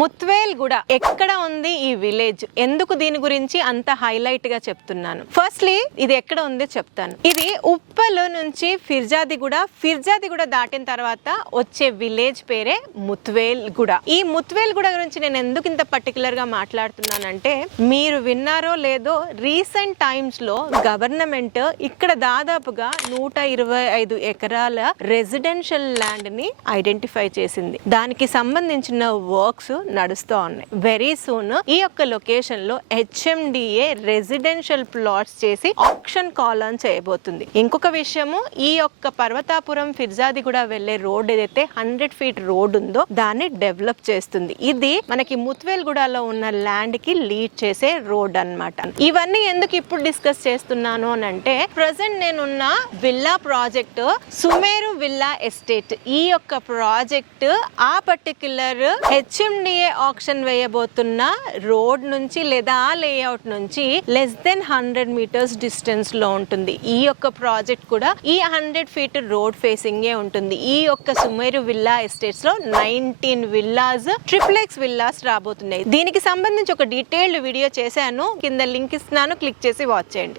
ముత్వేల్ గూడ ఎక్కడ ఉంది ఈ విలేజ్, ఎందుకు దీని గురించి అంత హైలైట్ గా చెప్తున్నాను? ఫస్ట్లీ ఇది ఎక్కడ ఉంది చెప్తాను. ఇది ఉప్పల్ నుంచి ఫిర్జాదిగూడ దాటిన తర్వాత వచ్చే విలేజ్ పేరే ముత్వేల్ గూడ. ఈ ముత్వేల్ గూడ గురించి నేను ఎందుకు ఇంత పర్టికులర్ గా మాట్లాడుతున్నానంటే, మీరు విన్నారో లేదో, రీసెంట్ టైమ్స్ లో గవర్నమెంట్ ఇక్కడ దాదాపుగా 125 ఎకరాల రెసిడెన్షియల్ ల్యాండ్ ని ఐడెంటిఫై చేసింది. దానికి సంబంధించిన వర్క్స్ నడుస్తూ ఉన్నాయి. వెరీ సూన్ ఈ యొక్క లొకేషన్ లో HMDA రెసిడెన్షియల్ ప్లాట్స్ చేసి ఆప్షన్ కాల్ ఆన్ చేయబోతుంది. ఇంకొక విషయము, ఈ యొక్క పర్వతాపురం ఫిర్జాదిగూడ వెళ్లే రోడ్ ఏదైతే 100 ఫీట్ రోడ్ ఉందో దాన్ని డెవలప్ చేస్తుంది. ఇది మనకి ముత్వేల్ గూడలో ఉన్న ల్యాండ్ కి లీడ్ చేసే రోడ్ అన్నమాట. ఇవన్నీ ఎందుకు ఇప్పుడు డిస్కస్ చేస్తున్నాను అని అంటే, ప్రెసెంట్ నేనున్న villa project Sumeru villa estate. ఈ యొక్క ప్రాజెక్ట్ ఆ పర్టిక్యులర్ HMDA ఆప్షన్ వేయబోతున్న రోడ్ నుంచి లేదా ఆ లేఅవుట్ నుంచి లెస్ దెన్ 100 మీటర్స్ డిస్టెన్స్ లో ఉంటుంది. ఈ యొక్క ప్రాజెక్ట్ కూడా ఈ 100 ఫీట్ రోడ్ ఫేసింగ్ ఏ ఉంటుంది. ఈ యొక్క సుమేరు విల్లా ఎస్టేట్స్ లో 19 విల్లాస్, ట్రిప్లెక్స్ విల్లాస్ రాబోతున్నాయి. దీనికి సంబంధించి ఒక డీటెయిల్డ్ వీడియో చేశాను, కింద లింక్ ఇస్తున్నాను, క్లిక్ చేసి వాచ్ చేయండి.